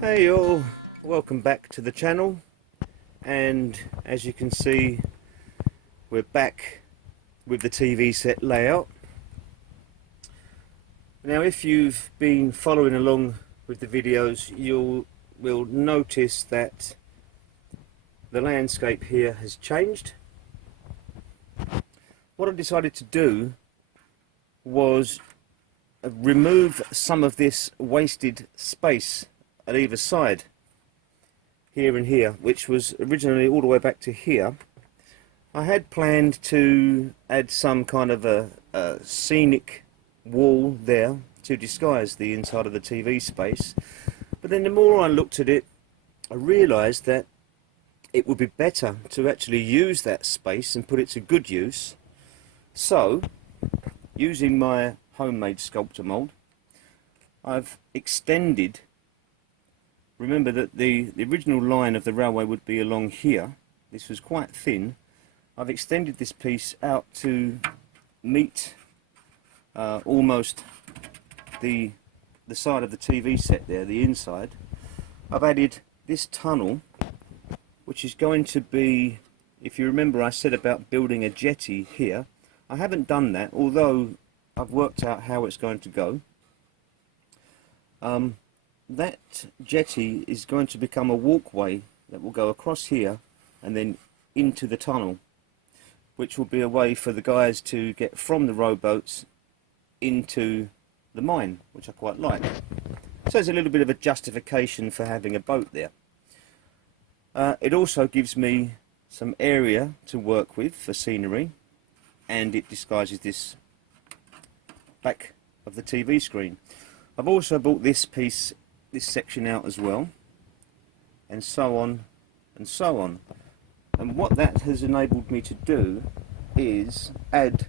Hey all, welcome back to the channel, and as you can see we're back with the TV set layout. Now if you've been following along with the videos, you will notice that the landscape here has changed. What I decided to do was remove some of this wasted space at either side, here and here, which was originally all the way back to here. I had planned to add some kind of a scenic wall there to disguise the inside of the TV space, but then the more I looked at it, I realised that it would be better to actually use that space and put it to good use. So, using my homemade sculptor mould, I've extended. Remember that the original line of the railway would be along here. This was quite thin. I've extended this piece out to meet almost the side of the TV set there, the inside. I've added this tunnel, which is going to be, if you remember I said about building a jetty here. I haven't done that, although I've worked out how it's going to go. That jetty is going to become a walkway that will go across here and then into the tunnel, which will be a way for the guys to get from the rowboats into the mine, which I quite like. So there's a little bit of a justification for having a boat there. It also gives me some area to work with for scenery, and it disguises this back of the TV screen. I've also brought this section out as well, and so on and so on. And what that has enabled me to do is add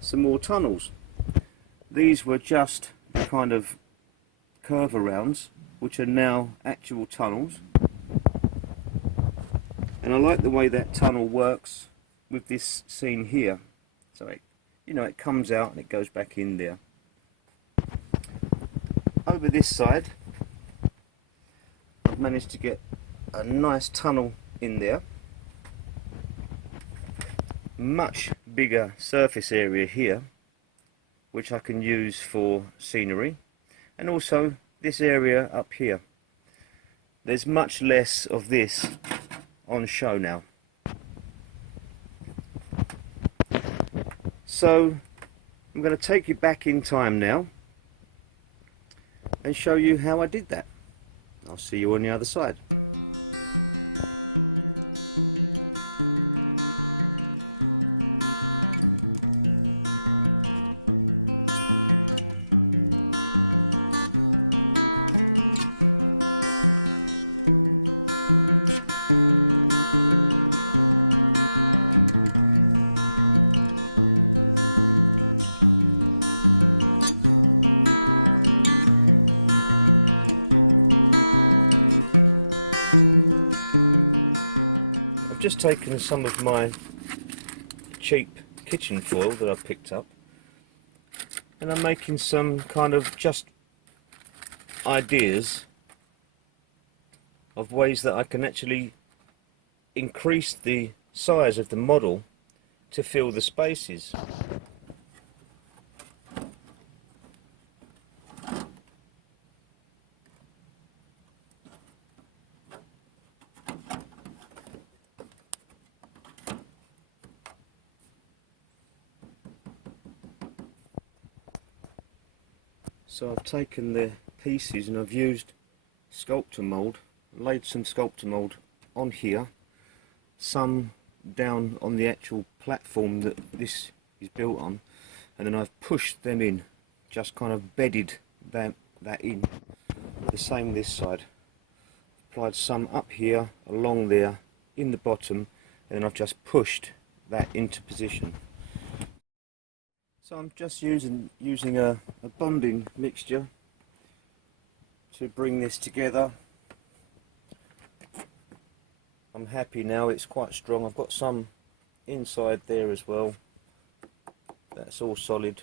some more tunnels. These were just kind of curve arounds, which are now actual tunnels, and I like the way that tunnel works with this scene here. So it comes out and it goes back in there. Over this side, I've managed to get a nice tunnel in there. Much bigger surface area here, which I can use for scenery, and also this area up here. There's much less of this on show now. So I'm going to take you back in time now and show you how I did that. I'll see you on the other side. I've just taken some of my cheap kitchen foil that I've picked up, and I'm making some kind of just ideas of ways that I can actually increase the size of the model to fill the spaces. So I've taken the pieces and I've used sculptor mould, laid some sculptor mould on here, some down on the actual platform that this is built on, and then I've pushed them in, just kind of bedded that in. The same this side. Applied some up here, along there, in the bottom, and then I've just pushed that into position. So I'm just using a bonding mixture to bring this together. I'm happy now, it's quite strong. I've got some inside there as well. That's all solid.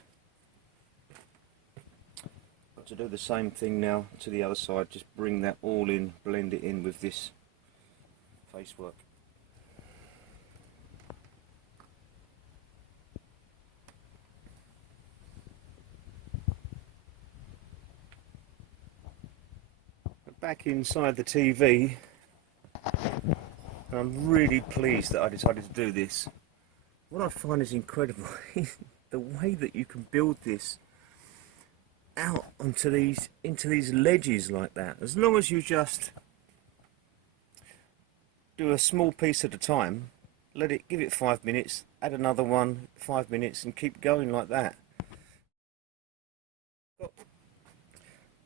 to do the same thing now to the other side, just bring that all in, blend it in with this facework. Back inside the TV, I'm really pleased that I decided to do this. What I find is incredible is the way that you can build this out onto into these ledges like that. As long as you just do a small piece at a time, give it 5 minutes, add another one, 5 minutes, and keep going like that. Got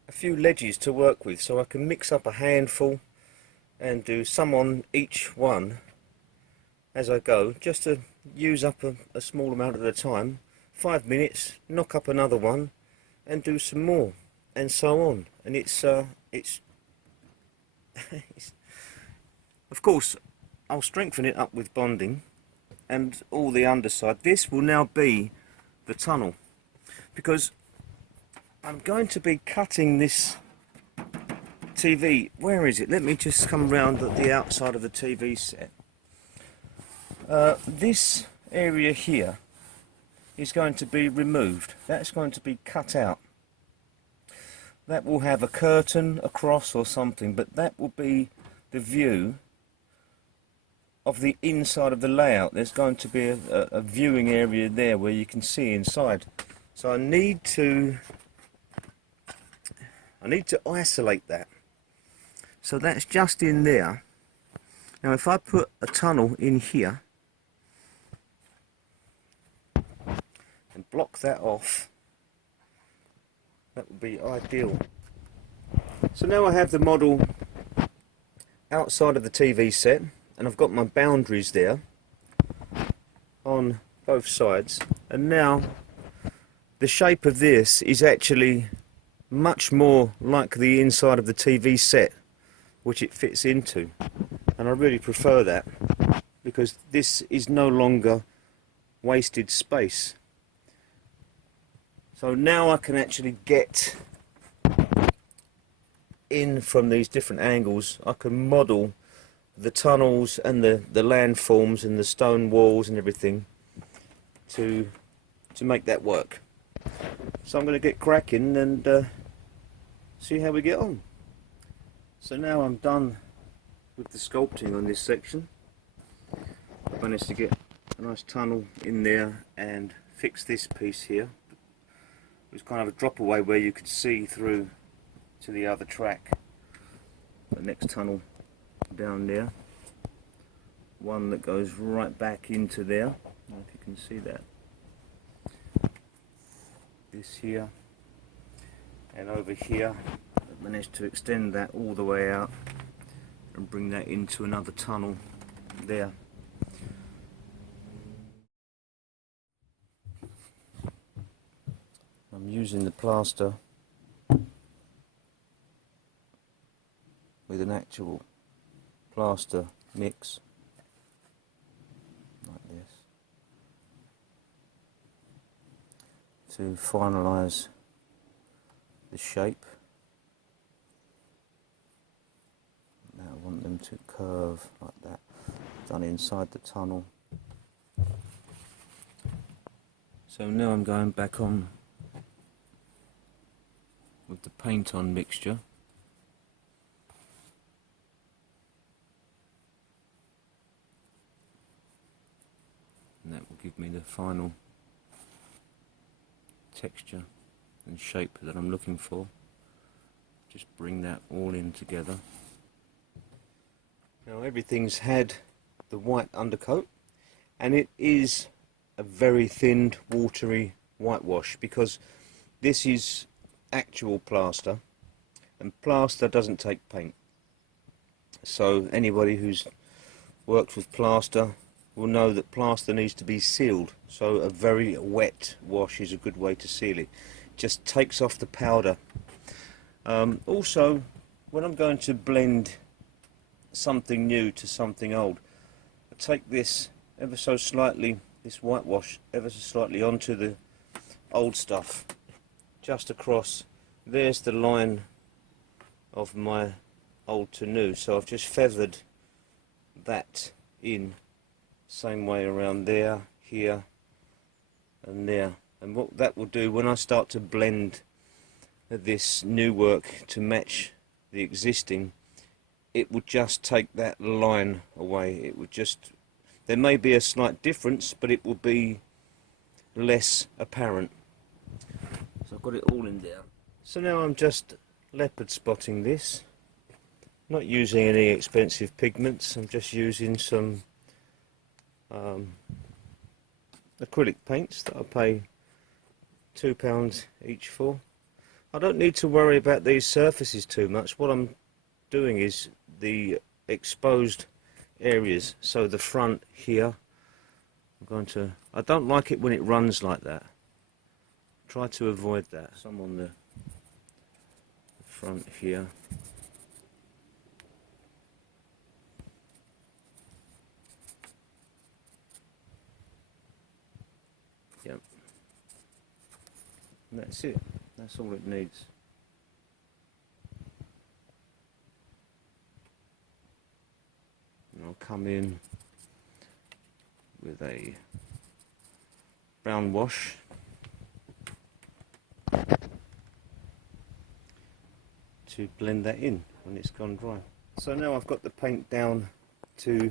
a few ledges to work with, so I can mix up a handful and do some on each one as I go, just to use up a small amount at a time. 5 minutes, knock up another one and do some more, and so on. And it's of course I'll strengthen it up with bonding and all the underside. This will now be the tunnel, because I'm going to be cutting this TV. Where is it? Let me just come round at the outside of the TV set. This area here is going to be removed. That's going to be cut out. That will have a curtain across or something, but that will be the view of the inside of the layout. There's going to be a viewing area there where you can see inside. So I need to isolate that. So that's just in there. Now if I put a tunnel in here and block that off, that would be ideal. So now I have the model outside of the TV set, and I've got my boundaries there on both sides, and now the shape of this is actually much more like the inside of the TV set which it fits into, and I really prefer that, because this is no longer wasted space. So now I can actually get in from these different angles. I can model the tunnels and the landforms and the stone walls and everything to make that work. So I'm going to get cracking and see how we get on. So now I'm done with the sculpting on this section. I managed to get a nice tunnel in there and fix this piece here. It was kind of a drop away where you could see through to the other track. The next tunnel down there, one that goes right back into there. I don't know if you can see that. This here, and over here I managed to extend that all the way out and bring that into another tunnel there. I'm using the plaster with an actual plaster mix like this to finalise the shape. Now I want them to curve like that, done inside the tunnel. So now I'm going back on with the paint on mixture. And that will give me the final texture and shape that I'm looking for. Just bring that all in together. Now everything's had the white undercoat, and it is a very thin, watery whitewash, because this is actual plaster, and plaster doesn't take paint. So anybody who's worked with plaster will know that plaster needs to be sealed, so a very wet wash is a good way to seal it. Just takes off the powder. Also, when I'm going to blend something new to something old, I take this ever so slightly, this whitewash ever so slightly onto the old stuff, just across there's the line of my old to new, so I've just feathered that in same way around there, here and there. And what that will do when I start to blend this new work to match the existing, it would just take that line away. It would just, there may be a slight difference, but it will be less apparent. So I've got it all in there. So now I'm just leopard spotting this, not using any expensive pigments. I'm just using some acrylic paints that I pay £2 each for. I don't need to worry about these surfaces too much. What I'm doing is the exposed areas, so the front here, I'm going to, I don't like it when it runs like that. Try to avoid that. Some on the front here. Yep. And that's it. That's all it needs. And I'll come in with a brown wash. To blend that in when it's gone dry. So now I've got the paint down to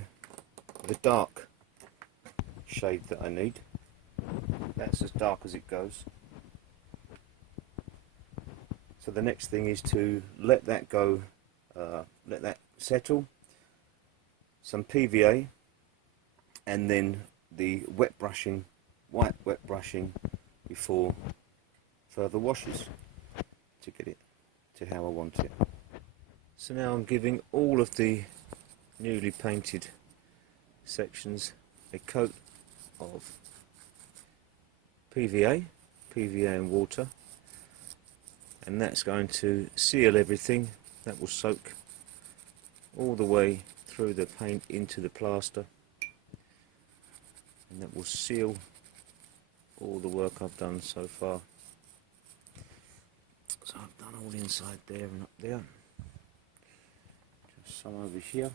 the dark shade that I need. That's as dark as it goes. So the next thing is to let that go, let that settle, some PVA, and then the wet brushing, white wet brushing before further washes to get it to how I want it. So now I'm giving all of the newly painted sections a coat of PVA and water, and that's going to seal everything. That will soak all the way through the paint into the plaster, and that will seal all the work I've done so far. So I've done all inside there and up there, just some over here.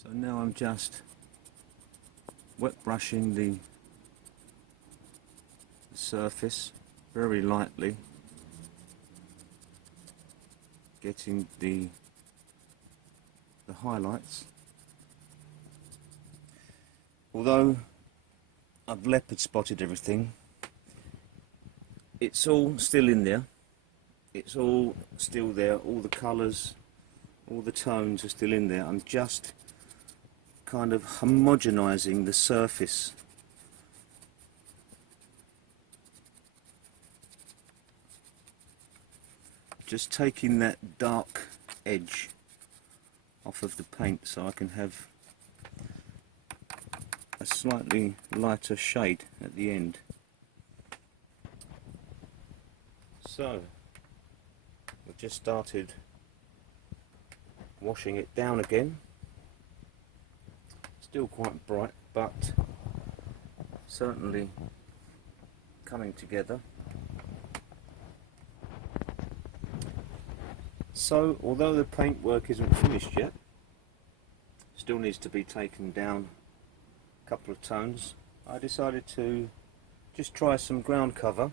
So now I'm just wet brushing the surface very lightly, getting the highlights. Although I've leopard spotted everything, it's all still in there. It's all still there. All the colours, all the tones are still in there. I'm just kind of homogenising the surface. Just taking that dark edge off of the paint so I can have a slightly lighter shade at the end. So we've just started washing it down again. Still quite bright, but certainly coming together. So although the paint work isn't finished yet, still needs to be taken down a couple of tones, I decided to just try some ground cover,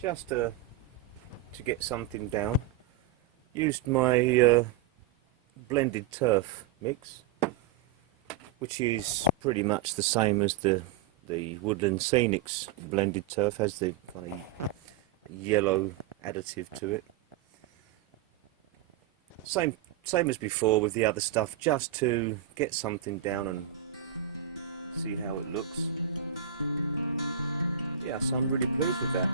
just to get something down. Used my blended turf mix, which is pretty much the same as the Woodland Scenics blended turf, has the kind of yellow additive to it. Same as before with the other stuff, just to get something down and see how it looks. Yeah, so I'm really pleased with that.